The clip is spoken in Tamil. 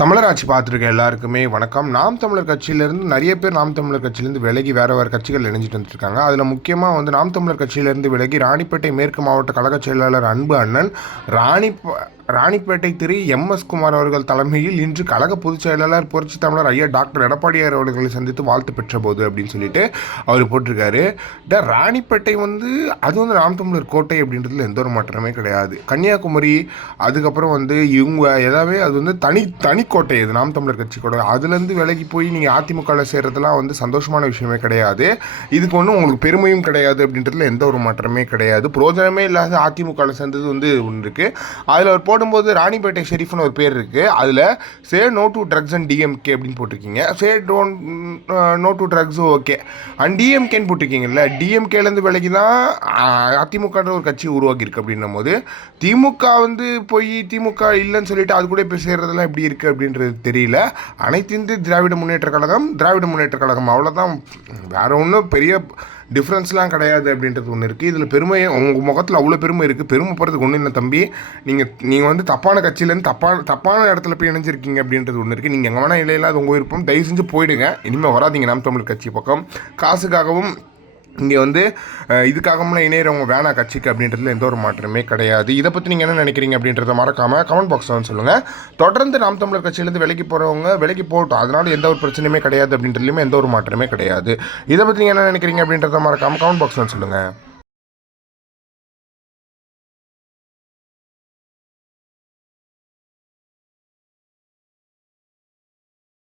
தமிழராட்சி பார்த்துருக்க எல்லாருக்குமே வணக்கம். நாம் தமிழர் கட்சியிலேருந்து நிறைய பேர் நாம் தமிழர் கட்சியிலேருந்து விலகி வேறு வேறு கட்சிகள் இணைஞ்சிட்டு வந்துருக்காங்க. அதில் முக்கியமாக வந்து நாம் தமிழர் கட்சியிலேருந்து விலகி ராணிப்பேட்டை மேற்கு மாவட்ட கழகச் செயலாளர் அன்பு அண்ணன் ராணி ராணிப்பேட்டை திரு எம் எஸ் குமார் அவர்கள் தலைமையில் இன்று கழக பொதுச் செயலாளர் புரட்சி தமிழர் ஐயா டாக்டர் எடப்பாடியார் அவர்களை சந்தித்து வாழ்த்து பெற்ற போது அப்படின்னு சொல்லிட்டு அவர் போட்டிருக்காரு. ட ராணிப்பேட்டை வந்து அது வந்து நாம் தமிழர் கோட்டை அப்படின்றதுல எந்த ஒரு மாற்றமே கிடையாது. கன்னியாகுமரி அதுக்கப்புறம் வந்து இவங்க எல்லாமே அது வந்து தனி தனிக்கோட்டை அது நாம் தமிழர் கட்சி கோட்டை. அதுலேருந்து விலகி போய் நீங்கள் அதிமுகவில் சேர்றதுலாம் வந்து சந்தோஷமான விஷயமே கிடையாது. இதுக்கு ஒன்றும் உங்களுக்கு பெருமையும் கிடையாது அப்படின்றதுல எந்த ஒரு மாற்றமே கிடையாது. பிரோஜனமே இல்லாத அதிமுகவில் சேர்ந்தது வந்து ஒன்று இருக்குது அதில் அவர் போடும்போது ராணிப்பேட்டை ஷெரீஃப்னு ஒரு பேர் இருக்குது அதில் say no to drugs and DMK அப்படின்னு போட்டிருக்கீங்க. சே டோன் நோ டு ட்ரக்ஸும் ஓகே அண்ட் டிஎம்கேன்னு போட்டிருக்கீங்கல்ல டிஎம்கேலேருந்து விலகி தான் அதிமுகன்ற ஒரு கட்சி உருவாக்கியிருக்கு அப்படின்னும் போது திமுக வந்து போய் திமுக இல்லைன்னு சொல்லிட்டு அது கூட போய் சேர்றதெல்லாம் எப்படி இருக்குது அப்படின்றது தெரியல. அனைத்து இந்திய திராவிட முன்னேற்ற கழகம் திராவிட முன்னேற்ற கழகம். அவ்வளோதான் வேற ஒன்றும் பெரிய டிஃப்ரென்ஸ்லாம் கிடையாது அப்படின்றது ஒன்று இருக்குது இதில் பெருமை உங்கள் முகத்தில் அவ்வளோ பெருமை இருக்குது பெருமைப்படுறதுக்கு ஒன்றும் இல்லை தம்பி. நீங்கள் நீங்கள் வந்து தப்பான கட்சியிலேருந்து தப்பான தப்பான இடத்துல போய் இணைஞ்சிருக்கீங்க அப்படின்றது ஒன்று இருக்குது நீங்கள் எங்கே வேணால் இல்லையில அது உங்கள் விருப்பம். தயவு செஞ்சு போயிடுங்க. இனிமேல் வராதீங்க நாம் தமிழ் கட்சி பக்கம். காசுக்காகவும் இங்கே வந்து இதுக்காகமெல்லாம் இணையிறவங்க வேணாம் கட்சிக்கு அப்படின்றதுல எந்த ஒரு மாற்றமே கிடையாது. இதை பற்றி நீங்கள் என்ன நினைக்கிறீங்க அப்படின்றத மறக்காமல் கமெண்ட் பாக்ஸில் வந்து சொல்லுங்கள் தொடர்ந்து நாம் தமிழர் கட்சியிலேருந்து விலைக்கு போகிறவங்க விலைக்கு போகட்டும். அதனால எந்த ஒரு பிரச்சனையுமே கிடையாது அப்படின்றதுலையுமே எந்த ஒரு மாற்றமே கிடையாது. இதை பற்றி நீங்கள் என்ன நினைக்கிறீங்க அப்படின்றத மறக்காமல் கமெண்ட் பாக்ஸில் வந்து சொல்லுங்கள்